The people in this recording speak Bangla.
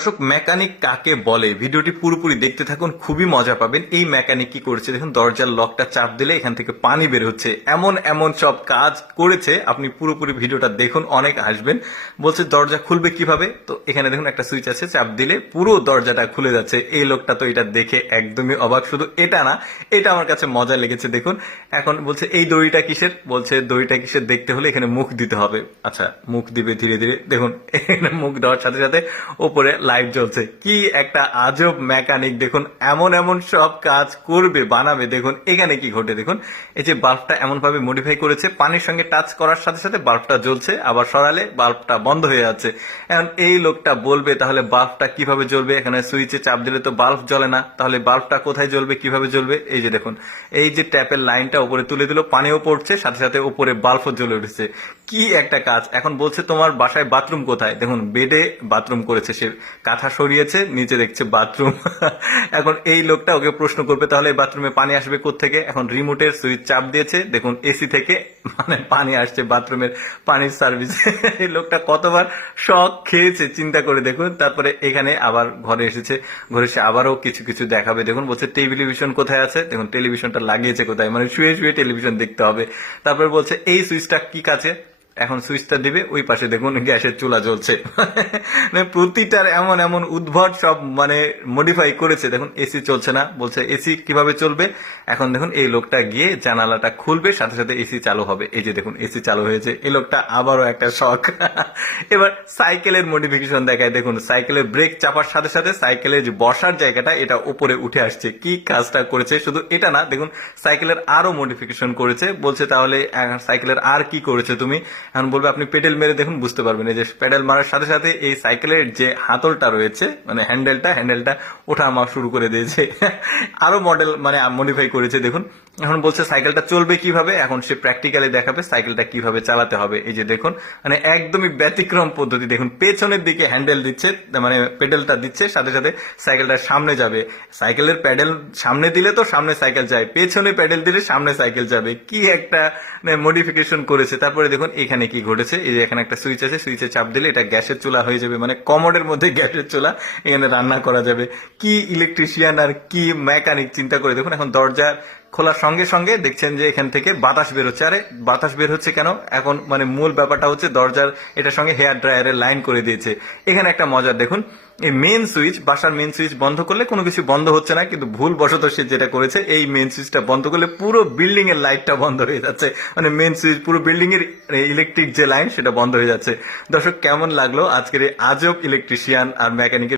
দর্শক, মেকানিক কাকে বলে ভিডিওটি পুরোপুরি দেখতে থাকুন, খুবই মজা পাবেন। এই মেকানিক কি করেছে দেখুন, দরজার লকটা চাপ দিলে এখান থেকে পানি বের হচ্ছে, এমন এমন সব কাজ করেছে। আপনি পুরোপুরি ভিডিওটা দেখুন, অনেক হাসবেন। বলছে দরজা খুলবে কিভাবে, তো এখানে দেখুন একটা সুইচ আছে, চাপ দিলে পুরো দরজাটা খুলে যাচ্ছে। এই লোকটা তো এটা দেখে একদমই অবাক। শুধু এটা না, এটা আমার কাছে মজা লেগেছে। দেখুন এখন বলছে এই দড়িটা কিসের, বলছে দড়িটা কিসের দেখতে হলে এখানে মুখ দিতে হবে। আচ্ছা, মুখ দিবে ধীরে ধীরে। দেখুন এখানে মুখ দেওয়ার সাথে সাথে ওপরে লাইট জ্বলছে। কি একটা আজব মেকানিক! দেখুন এমন এমন সব কাজ করবে, বানাবে। দেখুন এখানে কি ঘটে, দেখুন এই যে বাল্বটা এমন ভাবে মডিফাই করেছে, পানির সঙ্গে টাচ করার সাথে সাথে বাল্বটা জ্বলছে, আবার সরালে বাল্বটা বন্ধ হয়ে যাচ্ছে। এখন এই লোকটা বলবে তাহলে বাল্বটা কিভাবে জ্বলবে। এখানে সুইচে চাপ দিলে তো বাল্ব জ্বলে না, তাহলে বাল্বটা কোথায় জ্বলবে, কিভাবে জ্বলবে। এই যে দেখুন, এই যে ট্যাপের লাইনটা উপরে তুলে দিল, পানিও পড়ছে, সাথে সাথে উপরে বাল্বও জ্বলে উঠেছে। কি একটা কাজ! এখন বলছে তোমার বাসায় বাথরুম কোথায়। দেখুন বেডে বাথরুম করেছে সে, কাঁথা সরিয়েছে, নিচে দেখছে বাথরুম। এখন এই লোকটা ওকে প্রশ্ন করবে তাহলে এই বাথরুমে পানি আসবে কোত্থেকে। এখন রিমোটের সুইচ চাপ দিয়েছে, দেখুন এসি থেকে মানে পানি আসছে বাথরুমের পানির সার্ভিস। এই লোকটা কতবার শক খেয়েছে চিন্তা করে দেখুন। তারপরে এখানে আবার ঘরে এসেছে, ঘরে এসে আবারও কিছু কিছু দেখাবে। দেখুন বলছে টেলিভিশন কোথায় আছে, দেখুন টেলিভিশনটা লাগিয়েছে কোথায়, মানে শুয়ে শুয়ে টেলিভিশন দেখতে হবে। তারপরে বলছে এই সুইচটা কি কাছে, এখন সুইচটা দিবে, ওই পাশে দেখুন গ্যাসের চুলা জ্বলছে। মানে প্রতিটার এমন এমন উদ্ভট সব মানে মডিফাই করেছে। দেখুন এসি চলছে না, বলছে এসি কিভাবে চলবে। এখন দেখুন এই লোকটা গিয়ে জানালাটা খুলবে, সাথে সাথে এসি চালু হবে। এই যে দেখুন এসি চালু হয়েছে। এই লোকটা আবারও একটা শখ। এবার সাইকেলের মডিফিকেশন দেখায়। দেখুন সাইকেলের ব্রেক চাপার সাথে সাথে সাইকেলের যে বসার জায়গাটা এটা উপরে উঠে আসছে। কি কাজটা করেছে! শুধু এটা না, দেখুন সাইকেলের আরো মডিফিকেশন করেছে। বলছে তাহলে সাইকেলের আর কি করেছে তুমি। এখন বলবে আপনি পেডেল মেরে দেখুন, বুঝতে পারবেন। এই যে পেডেল মারার সাথে সাথে এই সাইকেলের যে হাতলটা রয়েছে, মানে হ্যান্ডেলটা ওঠা আমার শুরু করে দিয়েছে। আরো মডেল মানে মডিফাই করেছে। দেখুন এখন বলছে সাইকেলটা চলবে কিভাবে, এখন সে প্র্যাকটিক্যালি দেখাবে সাইকেলটা কিভাবে চালাতে হবে। এই যে দেখুন, মানে একদমই ব্যতিক্রম পদ্ধতি। দেখুন পেছনের দিকে হ্যান্ডেল দিচ্ছে, মানে পেডেলটা দিচ্ছে, সাথে সাথে সাইকেলটা সামনে যাবে। সাইকেলের প্যাডেল সামনে দিলে তো সামনে সাইকেল যায়, পেছনে প্যাডেল দিলে সামনে সাইকেল যাবে। কি একটা মডিফিকেশন করেছে। তারপরে দেখুন এখানে কি ঘটেছে, এই যে এখানে একটা সুইচ আছে, সুইচে চাপ দিলে এটা গ্যাসের চুলা হয়ে যাবে, মানে কমোডের মধ্যে গ্যাসের চুলা, এখানে রান্না করা যাবে। কি ইলেকট্রিশিয়ান আর কি মেকানিক চিন্তা করে দেখুন। এখন দরজা খোলার সঙ্গে সঙ্গে দেখছেন যে এখান থেকে বাতাস বের হচ্ছে। আরে বাতাস বের হচ্ছে কেন? এখন মানে মূল ব্যাপারটা হচ্ছে দরজার এটার সঙ্গে হেয়ার ড্রায়ারের লাইন করে দিয়েছে। এখানে একটা মজার দেখুন, এই মেন সুইচ, বাসার মেন সুইচ বন্ধ করলে কোনো কিছু বন্ধ হচ্ছে না, কিন্তু ভুল বশত সে যেটা করেছে, এই মেন সুইচটা বন্ধ করলে পুরো বিল্ডিং এর লাইটটা বন্ধ হয়ে যাচ্ছে। মানে মেন সুইচ, পুরো বিল্ডিং এর ইলেকট্রিক যে লাইন সেটা বন্ধ হয়ে যাচ্ছে। দর্শক কেমন লাগলো আজকের এই আজব ইলেকট্রিশিয়ান আর মেকানিকের